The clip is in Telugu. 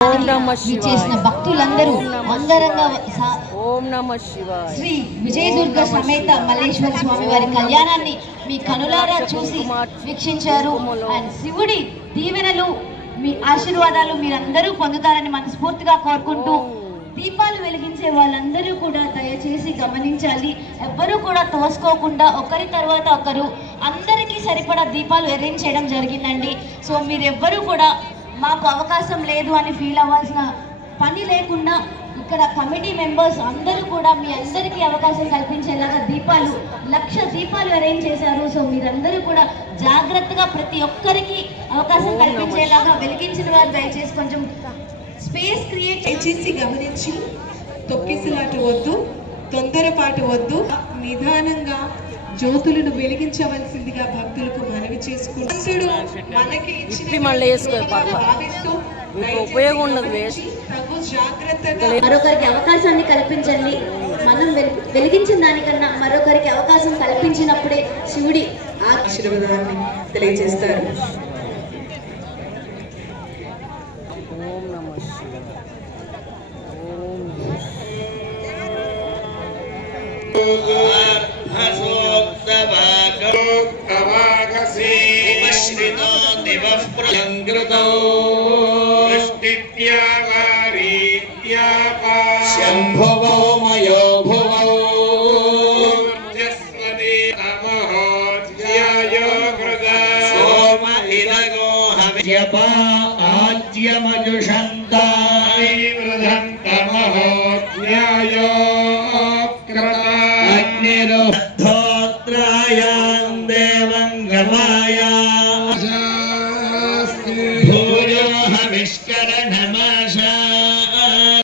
చేసిన భక్తులందరూ అంగరంగ ఓం నమః శివాయ శ్రీ విజయదుర్గ సమేత మల్లేశ్వర స్వామి వారి కళ్యాణాన్ని మీ కనులారా చూసి వీక్షించారు. అండ్ శివుడి దీవెనలు మీ ఆశీర్వాదాలు మీరందరూ పొందుతారని మనస్ఫూర్తిగా కోరుకుంటూ, దీపాలు వెలిగించే వాళ్ళందరూ కూడా దయచేసి గమనించాలి. ఎవ్వరూ కూడా తోసుకోకుండా ఒకరి తర్వాత ఒకరు అందరికీ సరిపడా దీపాలు అరేంజ్ చేయడం జరిగిందండి. సో మీరెవ్వరూ కూడా మాకు అవకాశం లేదు అని ఫీల్ అవ్వాల్సిన పని లేకుండా ఇక్కడ కమిటీ మెంబర్స్ అందరూ కూడా మీ అందరికీ అవకాశం కల్పించేలాగా 1,00,000 దీపాలు అరేంజ్ చేశారు. సో మీరందరూ కూడా జాగ్రత్తగా ప్రతి ఒక్కరికి అవకాశం కల్పించేలాగా వెలిగించిన వారు దయచేసి కొంచెం స్పేస్ క్రియేట్ చేసి గమనించి తొక్కిసలాట వద్దు, తొందరపాటు వద్దు, నిదానంగా జ్యోతులను వెలిగించవలసిందిగా భక్తులకు మనవి చేసుకుంటాడు. మనకి ఉపయోగం ఉండదు. మరొకరికి అవకాశాన్ని కల్పించండి. మనం వెలిగించిన దానికన్నా మరొకరికి అవకాశం కల్పించినప్పుడే శివుడి ఆశీర్వాదాన్ని తెలియజేస్తారు. ఓం నమః శివాయ. శంభవో మయో భువో సోమ ఇదగో హవ్యపా ఆజ్యమజుషంతాయ వృధంతమహోజ్యాయో అగ్నిరుద్ధోత్రాయాం దేవం గమాయా భూయో హవిష్కరణమాశా